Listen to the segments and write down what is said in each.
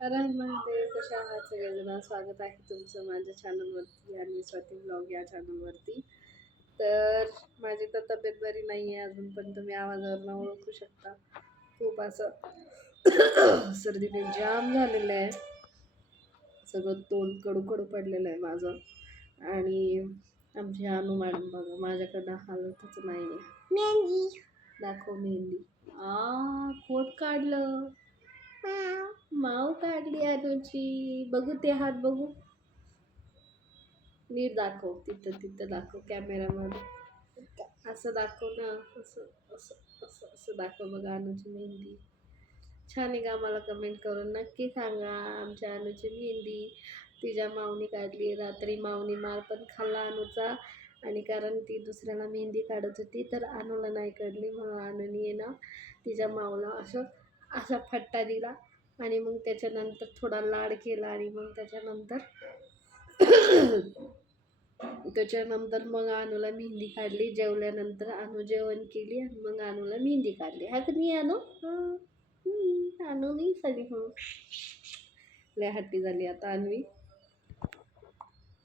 हरण महादेव कशा आहात सगळेजण स्वागत आहे तुमचं माझ्या चॅनलवरती आणि स्वाती ब्लॉग या चॅनलवरती तर माझी तर तब्येत बरी नाही आहे अजून पण तुम्ही आवाजावरनं ओळखू शकता. खूप असं सर्दीने जाम झालेलं आहे. सगळं तोंड कडू कडू पडलेलं आहे माझं. आणि आमची अनु मॅडम बघा माझ्याकडनं हालतच नाही आहे दाखव मेहंदी. आ खोट काढलं. माव काढली अनुची बघू ते हात बघू. नीट दाखव तिथं तिथं दाखव कॅमेरामध्ये असं दाखव ना असं असं असं असं दाखव बघा अनुची मेहंदी. छान आहे का मला कमेंट करून? नक्की सांगा आमच्या अनुची मेहंदी. तिच्या मावनी काढली रात्री मावनी मार पण खाल्ला अनुचा. आणि कारण ती दुसऱ्याला मेहंदी काढत होती तर अनुला नाही काढली. म्हणून अनुनी ना तिच्या मावला असं असा फट्टा दिला. आणि मग त्याच्यानंतर थोडा लाड केला आणि मग त्याच्यानंतर त्याच्यानंतर मग अनुला मेहंदी काढली. जेवल्यानंतर अनु जेवण केली आणि मग अनुला मेहंदी काढली. हा की नाही अनु? अनु नाही झाली हो. लय हट्टी झाली आता अन्वी.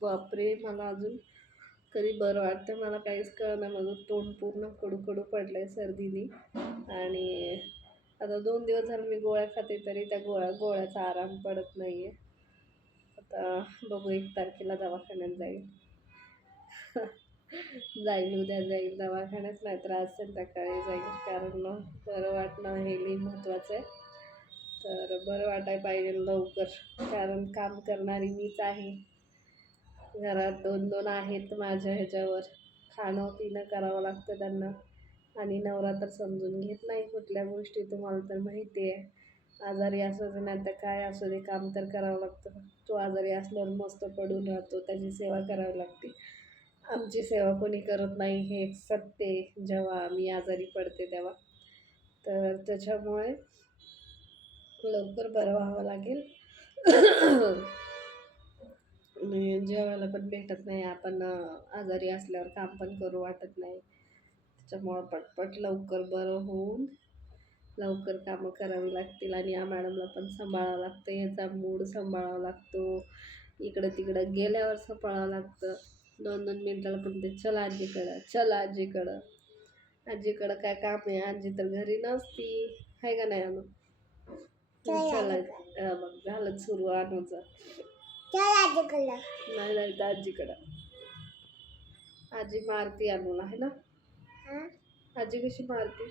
बापरे मला अजून कधी बरं वाटतं मला काहीच कळणार माझं तोंड पूर्ण कडू कडू पडलं आहे सर्दीने. आणि आता दोन दिवस झालं मी गोळ्या खाते तरी त्या गोळ्या गोळ्याचा आराम पडत नाही आहे आता बघू एक तारखेला दवाखान्यात जाईल. जाईल उद्या जाईल. दवाखान्यात नाही त्रास आज संध्याकाळी जाईल. कारण बरं वाटणं हे लई महत्त्वाचं आहे. तर बरं वाटायला पाहिजे लवकर. कारण काम करणारी मीच आहे. घरात दोन दोन आहेत माझ्या ह्याच्यावर. खाणं पिणं करावं लागतं त्यांना. आणि नवरा तर समजून घेत नाही कुठल्या गोष्टी तुम्हाला तर माहिती आहे. आजारी असू दे नाही तर काय असू दे काम तर करावं लागतं. तो आजारी असल्यावर मस्त पडून राहतो त्याची सेवा करावी लागते. आमची सेवा कोणी करत नाही हे एक सत्य आहे. जेव्हा मी आजारी पडते तेव्हा. तर त्याच्यामुळे लवकर बरं व्हावं लागेल. आणि जेवायला पण भेटत नाही. आपण आजारी असल्यावर काम पण करू वाटत नाही. त्याच्यामुळं पटपट लवकर बरं होऊन लवकर कामं करावी लागतील आणि या मॅडमला पण सांभाळावं लागतं याचा मूड सांभाळावा लागतो. इकडं तिकडं गेल्यावर सांभाळावं लागतं. दोन दोन मिनिटाला पण ते चल आजीकडं चल आजीकडं. आजीकडं काय काम आहे? आजी तर घरी नसती. आहे का नाही आणू चला बघ झालं सुरू आजीकडं. नाही जायचं आजीकडं. आजी मारती आणूला आहे ना? आजी कशी मारती?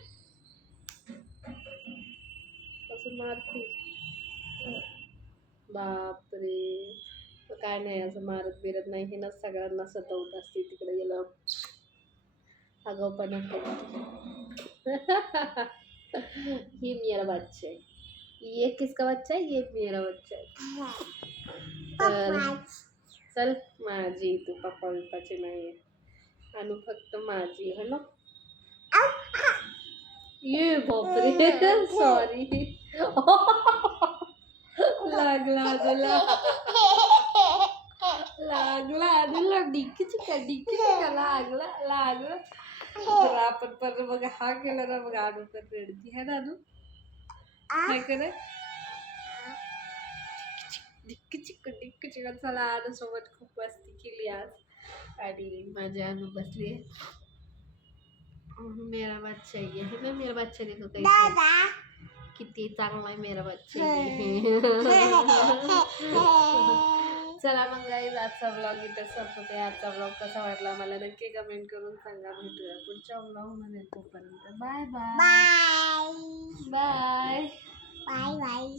कसं मारती? बापरे. काय नाही असं मारत बिरत नाही. हे ना सगळ्यांना सतवत असते. तिकडे गेलं आगाऊपणा पण ही मेरा बच्चा है ये किसका बच्चा है ये मेरा बच्चा है तर चल माझी तू पप्पा बिप्पाची नाही आहे. अनु फक्त माझी है ना? ये बापरे सॉरी लागला तुला लागला तुला डिक्की चिका डिक्की चिका लागला लागला तर आपण पण बघ हा केला ना बघ अनु तर रेडती है ना अनु काय करे डिक्की चिक डिक्की चिकन चला सोबत खूप मस्ती केली आज. आणि माझी अनु बसली मेरा बच्चा है ना मेरा बच्चा देखो कैसे। किती चांगला आहे मेरा बच्चा चला मग गाईज आजचा ब्लॉग इथं संपते आजचा ब्लॉग कसा वाटला मला नक्की कमेंट करून सांगा. भेटूया पुढच्या ब्लॉगमध्ये तोपर्यंत. Bye bye bye bye bye